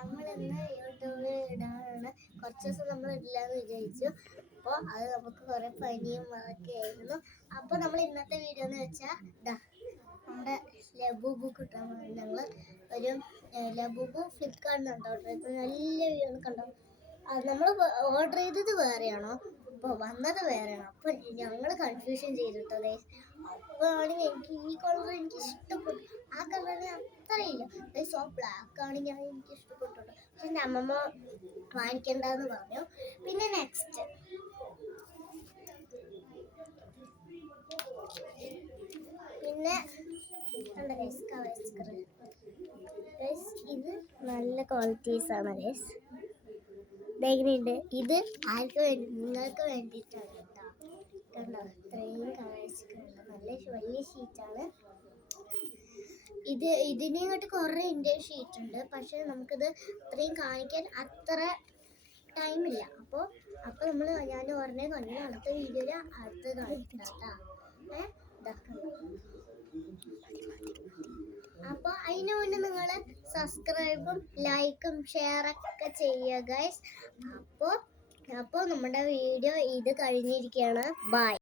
നമ്മളിന്ന് യൂട്യൂബിൽ ഇടാനാണ്. കുറച്ച് ദിവസം നമ്മൾ ഇടില്ലാന്ന് വിചാരിച്ചു. അപ്പോൾ അത് നമുക്ക് കുറെ പനിയും അതൊക്കെ ആയിരുന്നു. അപ്പോൾ നമ്മൾ ഇന്നത്തെ വീഡിയോ എന്ന് വെച്ചാൽ നമ്മുടെ ലബൂബു കിട്ടാൻ വേണ്ടി ഞങ്ങൾ ഒരു ലബൂബു ഫ്ലിപ്കാർട്ടിൽ നിന്ന് ഓർഡർ ചെയ്ത് നല്ല വീഡിയോ കണ്ടോ. നമ്മൾ ഓർഡർ ചെയ്തത് വേറെയാണോ അപ്പോൾ വന്നത് വേറെയാണോ? അപ്പോൾ ഞങ്ങൾ കൺഫ്യൂഷൻ ചെയ്തിട്ടോ. അപ്പോൾ ആണെങ്കിൽ എനിക്ക് ഈ കളർ എനിക്ക് ഇഷ്ടപ്പെട്ടു. ആ കളറിന് അത്രയില്ല. ആ ബ്ലാക്ക് ആണെങ്കിൽ എനിക്ക് ഇഷ്ടപ്പെട്ടു. പക്ഷെ എൻ്റെ അമ്മമ്മ വാങ്ങിക്കണ്ടെന്ന് പറഞ്ഞു. പിന്നെ നെക്സ്റ്റ് പിന്നെ ഇത് നല്ല ക്വാളിറ്റീസ് ആണ് ഗൈസ്. ഇതെങ്ങനെയുണ്ട്? ഇത് ആർക്ക് വേണ്ടി? നിങ്ങൾക്ക് വേണ്ടിയിട്ടാണ് കേട്ടോ. കണ്ടോ, ഇത്രയും കളേഴ്സ് കണ്ടോ, നല്ല വലിയ ഷീറ്റാണ് ഇത്. ഇതിനെക്കാട്ട് കുറേ ഇന്ത്യൻ ഷീറ്റ് ഉണ്ട്. പക്ഷെ നമുക്കിത് ഇത്രയും കാണിക്കാൻ അത്ര ടൈമില്ല. അപ്പോൾ ഞാൻ ഉടനെ കണ്ടു അടുത്ത വീഡിയോയിൽ അടുത്ത് കാണിക്കാം. അപ്പോൾ അതിന് മുന്നേ നിങ്ങൾ സബ്സ്ക്രൈബും ലൈക്കും ഷെയറൊക്കെ ചെയ്യുക ഗൈസ്. അപ്പോൾ നമ്മുടെ വീഡിയോ ഇത് കഴിഞ്ഞിരിക്കുകയാണ്. ബൈ.